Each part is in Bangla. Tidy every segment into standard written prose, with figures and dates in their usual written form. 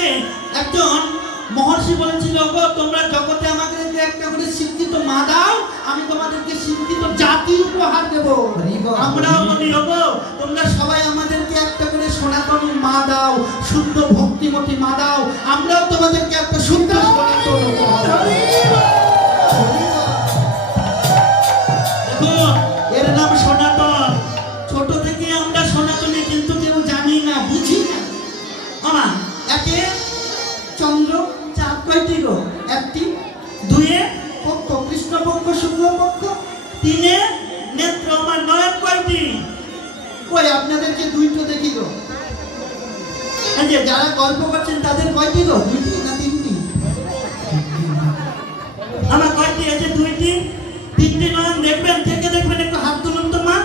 আগে একজন মহর্ষি বলেছিল, গো তোমরা জগতে আমাদেরকে একটা করে শিক্ষিত মা দাও, আমি তোমাদেরকে শিক্ষিত জাতি উপহার দেব। আমরাও বলি, গো তোমরা সবাই আমাদেরকে একটা করে সনাতনী মা দাও, শুদ্ধ ভক্তিমতী মা দাও, আমরাও তোমাদেরকে একটা শুদ্ধ সনাতন উপহার দেব। এর নাম সনাতন। ছোট থেকে আমরা সনাতনী কিন্তু কেউ জানি না, বুঝি না। আমা একে চন্দ্র, চাঁদ কয়টি গো? একটি। দুয়ে পক্ষ, কৃষ্ণ পক্ষ শুক্ল পক্ষ। তিনে নেত্র, আমার নয়ন কয়টি? কই আপনাদেরকে দুইটো দেখি গো। এই যে যারা গল্প করছেন তাদের কয়টি গো? দুইটি না তিনটি? আমার কয়টি? এই যে দুইটি, তিনটি নয়ন। দেখবেন, থেকে দেখবেন, একটু হাত তুলুন তো মা।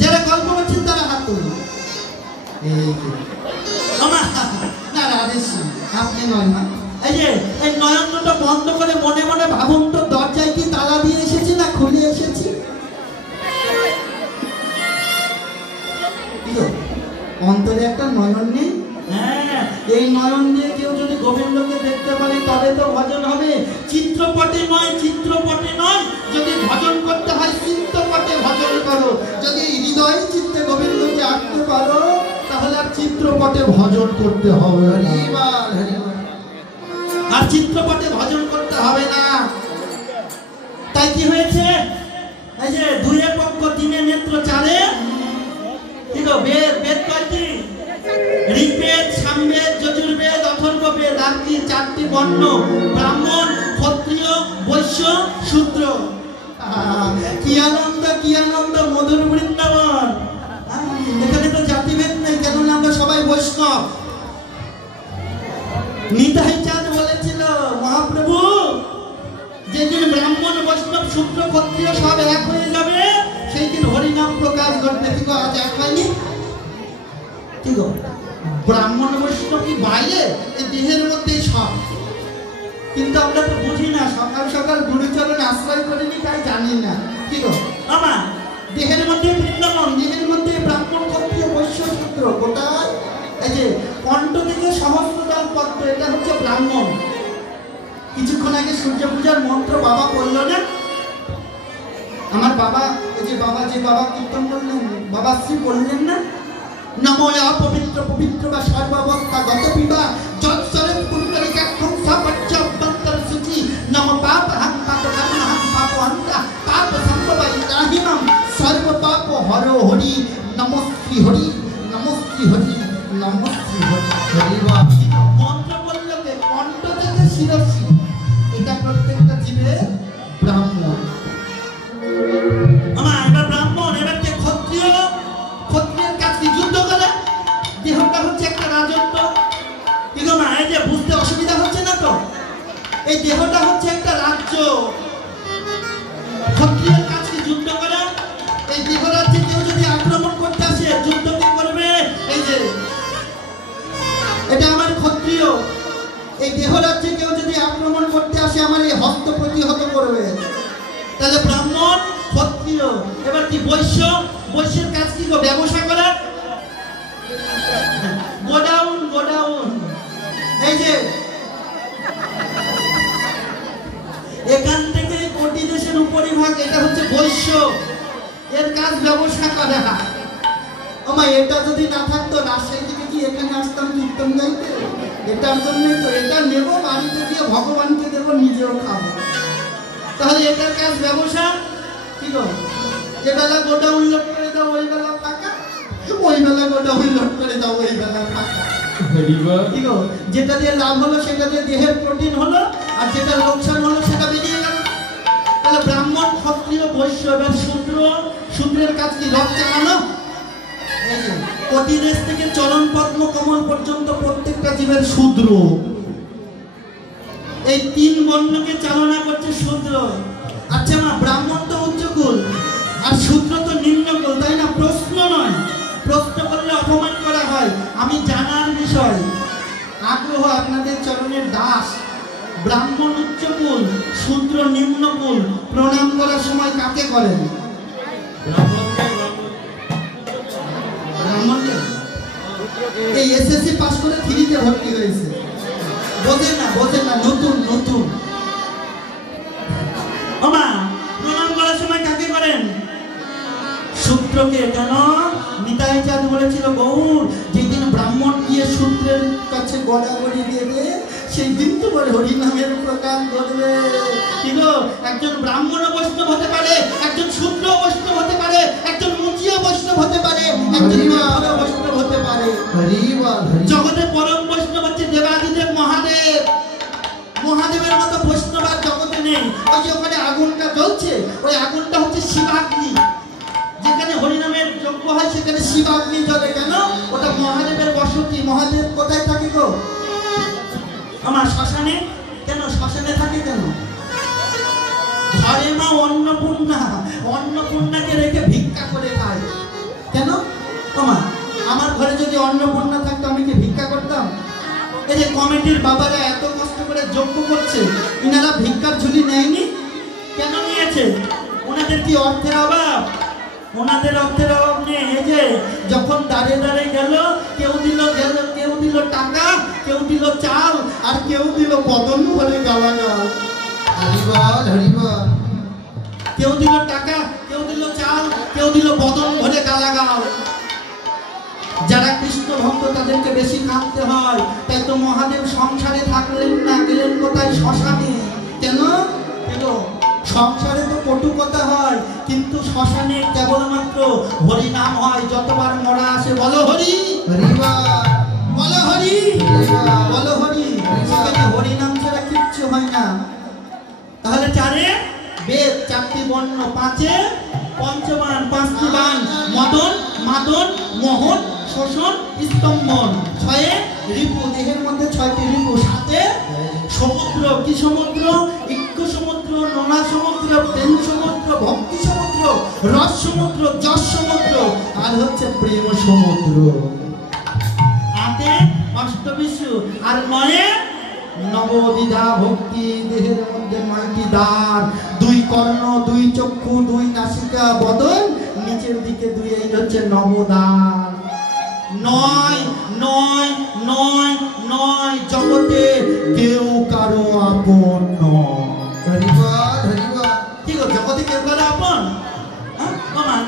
যারা গল্প করছেন তারা হাত তুলুন। না রাধেশ, আপনি নয় মা। এই যে এই নয়ন দুটো বন্ধ করে মনে মনে ভাবুন তো, দরজায় কি তালা দিয়ে এসেছি না খুলে এসেছি? অন্তরে একটা নয়ন নেই? হ্যাঁ, এই নয়ন দিয়ে কেউ যদি গোবিন্দকে দেখতে পারে তবে তো ভজন হবে। চিত্রপটে নয়, চিত্রপটে নয়, যদি ভজন করতে হয় চিত্রপটে ভজন করো। যদি হৃদয় চিত্তে গোবিন্দকে আঁকতে পারো তাহলে আর চিত্রপটে ভজন করতে হবে না। আর চিত্রপটে ভজন করতে হবে না। তাই কি হয়েছে? এই যে দুয়ে পক্ষ, তিনে নেত্র, চারে কি গো? বেদ। বেদ কয়টি? ঋগ্বেদ, সামবেদ, যজুর্বেদ, অথর্ববেদ। আর কি? চারটি বর্ণ, ব্রাহ্মণ, ক্ষত্রিয়, বৈশ্য, শূদ্র। কি আনন্দ, কি আনন্দ, মধুর বৃন্দাবন। এখানে তো জাতিভেদ নেই, কেননা আমরা সবাই বৈষ্ণব। নিতাই চাঁদ বলেছিল, মহাপ্রভু যেদিন ব্রাহ্মণ, বৈষ্ণব, শূদ্র, ক্ষত্রিয় সব এক হয়ে যাবে সেই দিন হরিনাম প্রকাশ ঘটবে। কি গো, আজ এক হয়নি? কি গো, ব্রাহ্মণ বৈষ্ণব কি বাইরে? এই দেহের মধ্যেই সব। কিন্তু আমরা তো বুঝি না, সকাল সকাল গুরুচরণে আশ্রয় করিনি তাই জানি না। কি গো আমার দেহের মধ্যে বৃন্দাবন, দেহের মধ্যে ব্রাহ্মণ, ক্ষত্রিয়, বৈশ্য, শূদ্র। কোথায়? এই যে কণ্ঠ থেকে সহস্রদল পদ্ম, এটা হচ্ছে ব্রাহ্মণ। কিছুক্ষণ আগে সূর্য পূজার মন্ত্র বাবা বললো না? আমার বাবা, এই যে বাবা, যে বাবা কীর্তন করলেন, বাবা শ্রী বললেন না, নময়া পবিত্র পবিত্র বা সর্বাবস্থা গত বিবা যৎসরে পুণ্ডরিকা খুংসা পচ্চ অভ্যন্তর সূচি নম পাপ হাং পাপ কর্ম হাং পাপ হন্তা পাপ সম্ভবাই রাহিমাম সর্ব পাপ হর হরি নমস্তি হরি, নমস্তি হরি, নমস্তি হরি। মন্ত্র বললে কণ্ঠ থেকে শিরস্বী, এটা প্রত্যেকটা জীবের ব্রাহ্মণ। আমার এবার ব্রাহ্মণ, এবার কে ক্ষত্রিয়? ক্ষত্রিয়ের কাছে যুদ্ধ করে। দেহটা হচ্ছে একটা রাজত্ব। কি গো মা, এই যে বুঝতে অসুবিধা হচ্ছে না তো? এই দেহটা হচ্ছে একটা রাজ্য। ক্ষত্রিয়ের কাছে যুদ্ধ করে। এই দেহ রাজ্যে কেউ যদি আক্রমণ করতে আসে, যুদ্ধ কি করবে? এই যে এটা আমার ক্ষত্রিয়, এই দেহ রাজ্যে কেউ যদি আক্রমণ করতে আসে আমার এই হস্ত প্রতিহত করবে। তাহলে ব্রাহ্মণ, ক্ষত্রিয়। এবার কি বৈশ্য? বৈশ্যের কাজ কি গো? ব্যবসা করা। Godown, godown. এই যে এখান থেকে কোটি দেশের উপরিভাগ, এটা হচ্ছে বৈশ্য। এর কাজ ব্যবসা করা। আমার এটা যদি না থাকতো রাজশাহী থেকে কি এখানে আসতাম কীর্তন গাইতে? এটার জন্যই তো। এটা নেব, বাড়িতে গিয়ে ভগবানকে দেব, নিজেও খাবো। তাহলে এটার কাজ ব্যবসা। কি গো, এবেলা গোডাউন লোড করে দাও, ওই বেলা ফাঁকা। ওই বেলা গোডাউন লোড করে দাও, ওই বেলা ফাঁকা। কি গো, যেটা দিয়ে লাভ হলো সেটা দিয়ে দেহের প্রোটিন হলো, আর যেটা লোকসান হলো সেটা বেরিয়ে গেল। তাহলে ব্রাহ্মণ, ক্ষত্রিয়, বৈশ্য। এবার শূদ্র। শূদ্রের কাজ কি? রথ চালানো। কোটি দেশ থেকে চরণ পদ্ম কমল পর্যন্ত প্রত্যেকটা জীবের শূদ্র। এই তিন বর্ণকে চালনা করছে শূদ্র। আচ্ছা মা, ব্রাহ্মণ তো উচ্চকুল আর শূদ্র তো নিম্নকুল, তাই না? প্রশ্ন নয়, প্রশ্ন করলে অপমান করা হয়। আমি জানার বিষয়, আগ্রহ, আপনাদের চরণের দাস। ব্রাহ্মণ উচ্চকুল, শূদ্র নিম্নকুল। প্রণাম করার সময় কাকে করেন? ব্রাহ্মণকে। এই এসএসসি পাস করে 3-তে ভর্তি হয়েছে। বোঝে না, নতুন। ওমা প্রণাম করার সময় কাকে করেন? সূত্রকে। কেন? নিতাই চাঁদ বলেছিল গৌর যেদিন ব্রাহ্মণ গিয়ে সূত্রের কাছে গড়াগড়ি দেবে সেই দিন তোমার হরিনামের প্রকাশ করবে। কি গো, একজন ব্রাহ্মণ বৈষ্ণব হতে পারে, একজন শূদ্র বৈষ্ণব হতে পারে, একজন মুচিয়া বৈষ্ণব হতে পারে, একজন মাধব বৈষ্ণব হতে পারে। জগতের পরম বৈষ্ণব হচ্ছে দেবাদিদেব মহাদেব। মহাদেবের মতো বৈষ্ণব আর জগতে নেই। ওই যে ওখানে আগুনটা জ্বলছে, ওই আগুনটা হচ্ছে শিবাগ্নি। যেখানে হরিনামের যজ্ঞ হয় সেখানে শিবাগ্নি জ্বলে। কেন? ওটা মহাদেবের বসতি। মহাদেব কোথায় থাকে গো? আমার শ্মশানে। কেন শ্মশানে থাকে? কেন? ঘরে মা অন্নপূর্ণাকে রেখে ভিক্ষা করে খায়। কেন? আমার ঘরে যদি অন্নপূর্ণা থাকতো আমি কি ভিক্ষা করতাম? এই যে কমিটির বাবারা এত কষ্ট করে যজ্ঞ করছে, ইনারা ভিক্ষার ঝুলি নেয়নি? কেন নিয়েছে? ওনাদের কি অর্থের অভাব? ওনাদের অর্থের অভাব নেই। এই যে যখন দাঁড়ে গেল, কেউ দিল টাকা, কেউ দিল চাল, আর কেউ দিল বদন ভরে গালাগাল। কেউ দিল টাকা, কেউ দিল চাল, কেউ দিল বদন ভরে গালাগাল। যারা কৃষ্ণ ভক্ত তাদেরকে বেশি কাঁদতে হয়। তাই তো মহাদেব সংসারে থাকলেন না, গেলেন কোথায়? শ্মশানে। কেন? সংসারে তো কটু কথা হয়, কিন্তু শ্মশানে কেবলমাত্র হরি নাম হয়। যতবার মরা আসে বলো হরি, বলো হরি, বলো হরি। সেখানে হরি নাম ছাড়া কিচ্ছু হয় না। তাহলে 4 বেদ, 4টি বর্ণ, 5 পঞ্চবান, 5টি বান, মদন, মাদন, মোহন, শোষণ, স্তম্ভন। 6 রিপু, দেহের মধ্যে 6টি রিপু। 7 সমুদ্র। কি সমুদ্র? ইক্ষ সমুদ্র, নোনা সমুদ্র, প্রেম সমুদ্র, ভক্তি সমুদ্র, রস সমুদ্র, যশ সমুদ্র, আর হচ্ছে প্রেম সমুদ্র। 8 অষ্টবিশু, আর 9 নববিধা ভক্তি। দেহের মধ্যে 9টি দ্বার, 2 কর্ণ, 2 চক্ষু, 2 নাসিকা, বদন, নিচের দিকে 2। এই হচ্ছে নবদ্বার। 9 জগতে কেউ কারো আপন নয়। কি গো, জগতে কেউ কারো আপন?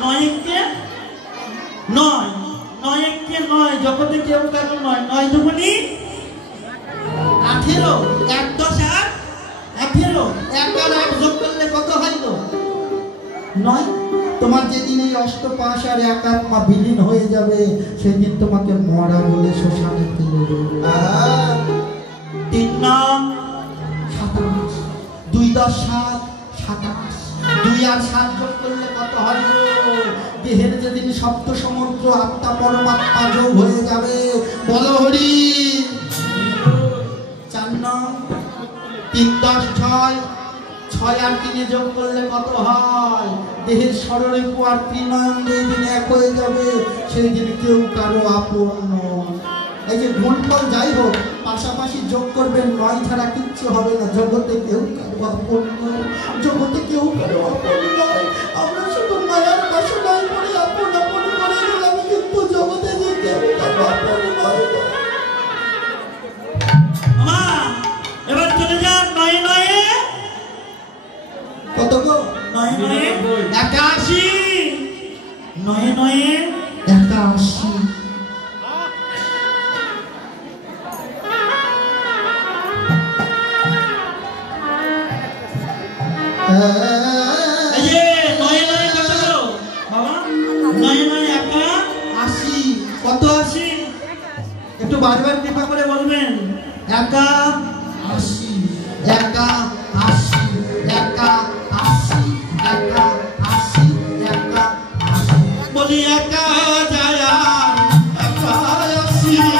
9 কে 9 জগতে কেউ কারো নয়। 9 দুগুণী 18, 1 10 18, 1 আর 8 যোগ করলে কত হয় গো? 9। তোমার যেদিন এই অষ্টপাশ আর 1 আত্মা বিলীন হয়ে যাবে সেই দিন তোমাকে মরা বলে শ্মশানে ফেলে দেবে। 3 নাম 27, 2 10 7 27, 2 আর 7 যোগ করলে কত হয় গো? দেহের যেদিন সপ্ত সমুদ্র আত্মা পরমাত্মা যোগ হয়ে যাবে বলো হরি। 4 নাম 3 10 6, 6 আর 3 যোগ করলে কত হয়? দেহের ষড়রিপু আর ত্রিনয়ন যেদিন এক হয়ে যাবে সেই দিন কেউ কারো আপন নয়। এই যে গুণফল যাই হোক, পাশাপাশি যোগ করবেন, 9 ছাড়া কিচ্ছু হবে না। জগতে কেউ কারো আপন নয়, জগতে কেউ কারো আপন নয়। আমরা শুধু মায়ার বাসনায় পড়ে আপন করে গেলাম, কিন্তু জগতে যে কেউ কারো আপন নয়। এবার চলে যান 9 কত গো? 9 81, 9 81। কত 80? একটু বারবার কৃপা করে বলবেন। 81, 81, 81, 81, বলি 1000, 81, 81,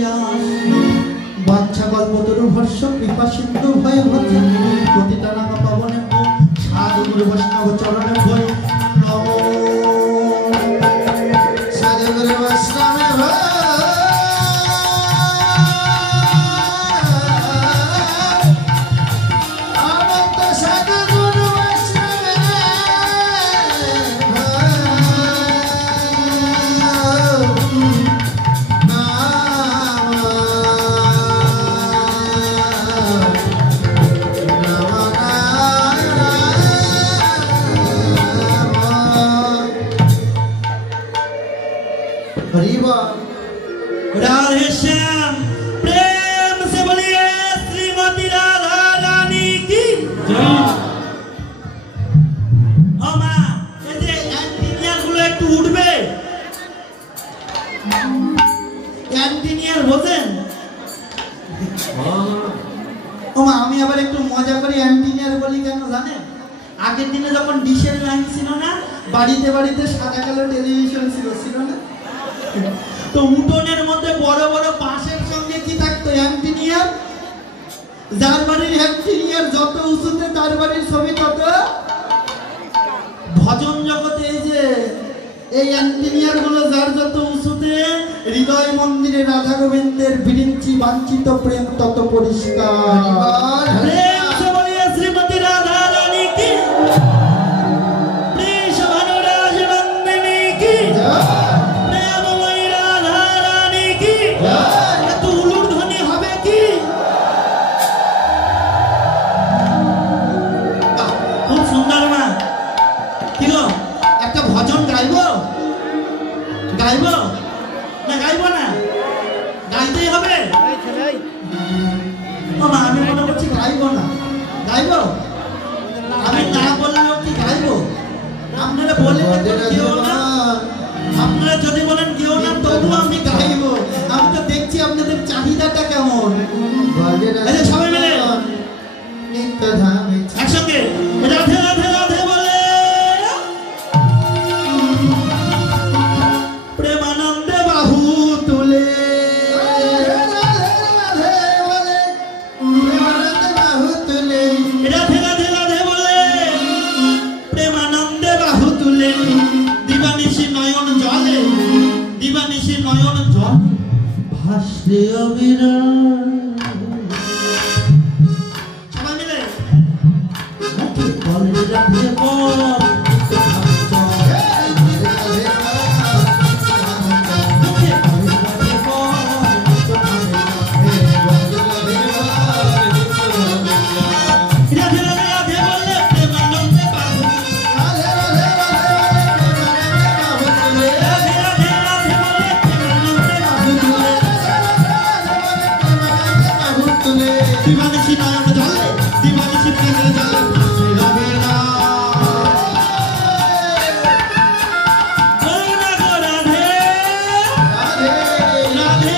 করিয়াস বাচ্চা কল্পতরু ভর্ষ কৃপা সিন্ধু ভয় ভজ প্রতিটা নাম পাবনে সাধু গুরু বৈষ্ণব চরণে ভয় নম সাধু গুরু বৈষ্ণবে ভয় राधे श्याम प्रेम से बोलिए श्रीमती राधा रानी की ও মা এই যে অ্যান্টিনিয়ার গুলো একটু উঠবে অ্যান্টিনিয়ার বোঝেন ও মা আমি আবার একটু মজা করে অ্যান্টিনিয়ার বলি কেন জানেন আগের দিনে যখন ডিশের লাইন ছিল না বাড়িতে বাড়িতে সাদা কালো টেলিভিশন ছিল না তো উঠোনের মধ্যে বড় বড় বাঁশের সঙ্গে কি থাকতো অ্যান্টিনিয়ার যার বাড়ির অ্যান্টিনিয়ার যত উঁচুতে তার বাড়ির ছবি তত ভজন জগতে এই যে এই অ্যান্টিনিয়ার গুলো যার যত উঁচুতে হৃদয় মন্দিরে রাধা গোবিন্দের বিরিঞ্চি বাঞ্ছিত প্রেম তত পরিষ্কার প্রেম সে বলিয়ে শ্রীমতী রাধা রানী কি প্রেম ভানুরাজ বন্দনী কি গাইবো না গাইবো না গাইতেই হবে আমি মনে করছি গাইবো না গাইবো আমি না বললেও কি গাইবো আপনারা বলে কেউ না আপনারা যদি বলেন কেউ না তবু আমি গাইবো আমি তো দেখছি আপনাদের চাহিদাটা কেমন সবাই মিলে একসঙ্গে রাধে রাধে রাধে বলে প্রেমানন্দে বাহু তুলে রাধে রাধে রাধে বলে প্রেমানন্দে বাহু তুলে দিবানিশি নয়ন জলে দিবানিশি নয়ন জল ভাসে অবিরাম সবাই মিলে মুখে বলে রাধে বল দিবানিশি নয়ন জলে দিবানিশি প্রেমের জলে রবে না রাধে রাধে রাধে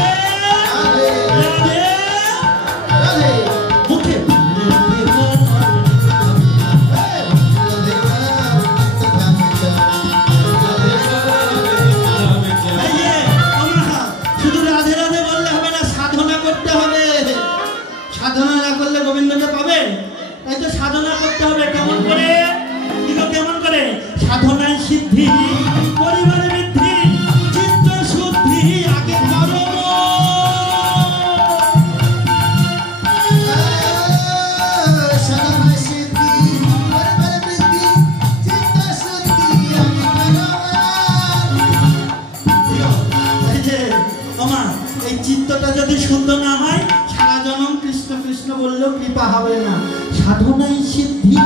রাধে মুখে শুধু রাধে রাধে বললে হবে না সাধনা করতে হবে সাধনা না করলে গোবিন্দকে পাবে তাই তো সাধনা করতে হবে কেমন করে কেমন করে সাধনায় সিদ্ধি পরিবারে বৃদ্ধি চিত্ত শুদ্ধি আগে করো সাধনায় সিদ্ধি পরিবারে বৃদ্ধি চিত্ত শুদ্ধি আগে করো এই চিত্তটা যদি সুন্দর না হয় সারা জনম কৃষ্ণ কৃষ্ণ বললেও কৃপা হবে না সাধনায় সিদ্ধি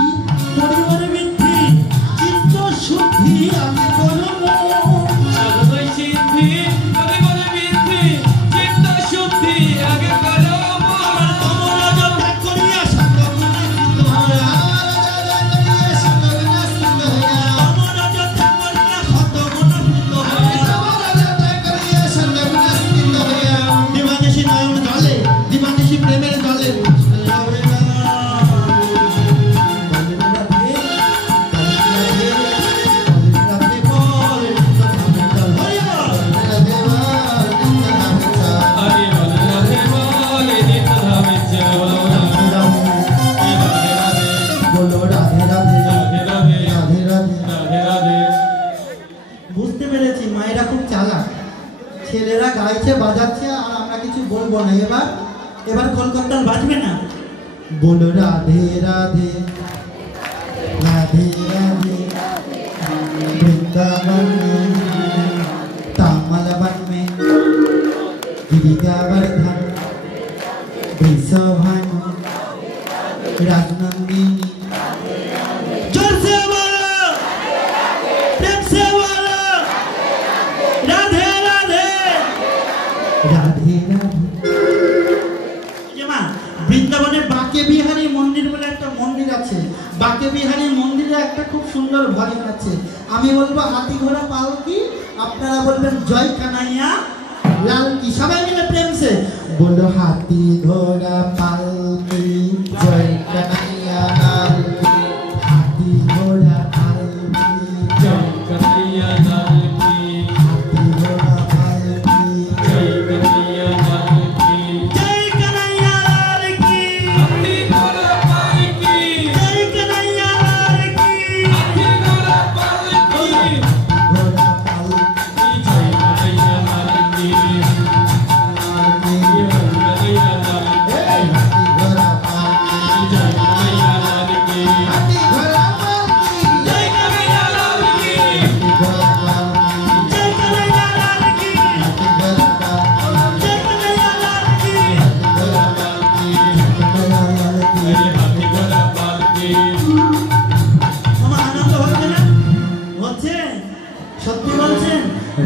পরিবারে বৃদ্ধি চিত্ত শুদ্ধি আগে করো সাধনায় সিদ্ধি পরিবারে বৃদ্ধি চিত্ত শুদ্ধি আগে করো তোমরা যত করিয়া সাধনা সিদ্ধ হইয়া তোমরা যত করিয়া সাধনা সিদ্ধ হইয়া দিবানিশি নয়ন জলে দিবানিশি প্রেমের জলে বাজাচ্ছে আর আমরা কিছু বলবো না। এবার এবার কলকাতার বাজবে না। বলো রাধে রাধে রাধে রাধে वृंदावन में तामल वन में गिरिजावर्धन वृषभान राजनंदिनी जोर से बोलो प्रेम से बोलो राधे राधे राधे राधे। বৃন্দাবনে বাঁকে বিহারী মন্দির বলে একটা মন্দির আছে। বাঁকে বিহারী মন্দিরে একটা খুব সুন্দর ভজন আছে। আমি বলবো হাতি ঘোড়া পালকি, আপনারা বলবেন জয় কানাইয়া লাল কি। সবাই মিলে প্রেম সে বলো হাতি ঘোড়া পালকি জয় কানাইয়া লাল কি। হাতি ঘোড়া পালকি জয় কানাইয়া লাল কি। হাতি ঘোড়া পালকি জয় কানাইয়া লাল কি। জয় কানাইয়া লাল কি। হাতি ঘোড়া পালকি জয় কানাইয়া লাল কি। হাতি ঘোড়া পালকি ঘোড়া পালকি জয় কানাইয়া লাল কি।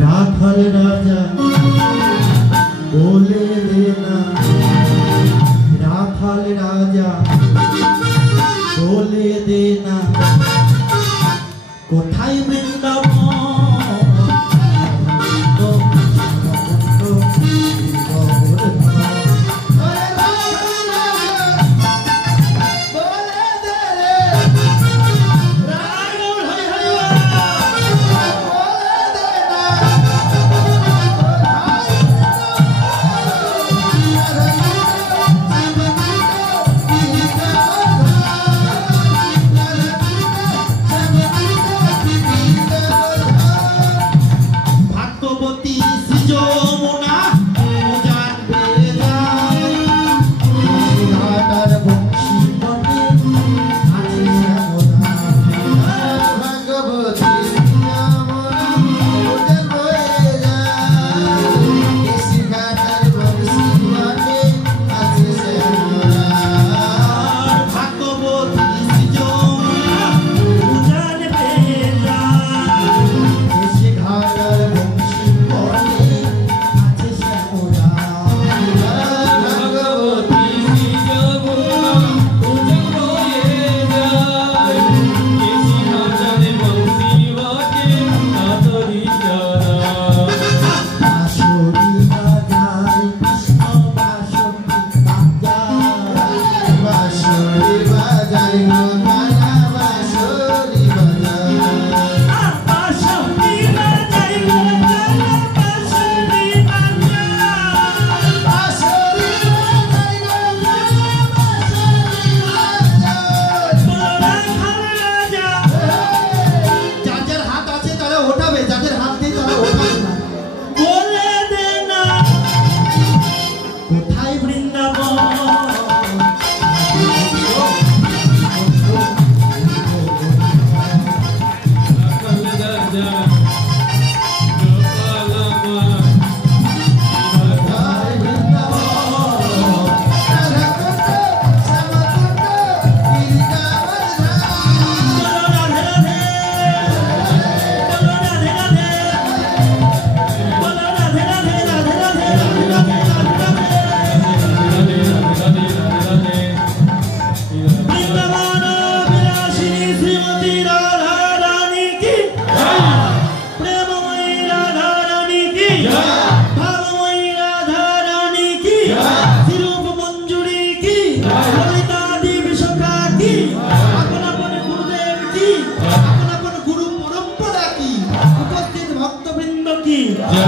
राखल राजा बोले देना, राखल राजा बोले देना कोठाई वृंदावन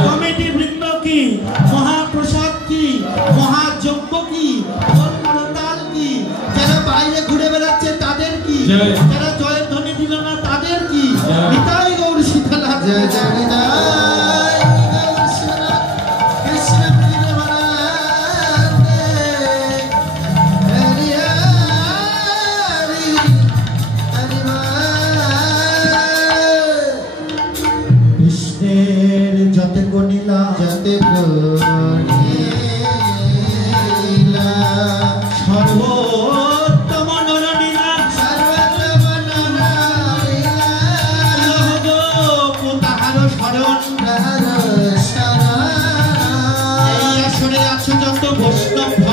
कमिटी वृंद की महाप्रसाद की महायज्ञ की ताल की যারা বাইরে ঘুরে বেড়াচ্ছে তাদের কি যারা জয়ের ধ্বনি দিল না তাদের কি নিতাই গৌর সীতানাথ জয় জয় নিতাই গৌর সীতানাথ কৃষ্ণ আছে যত বৈষ্ণব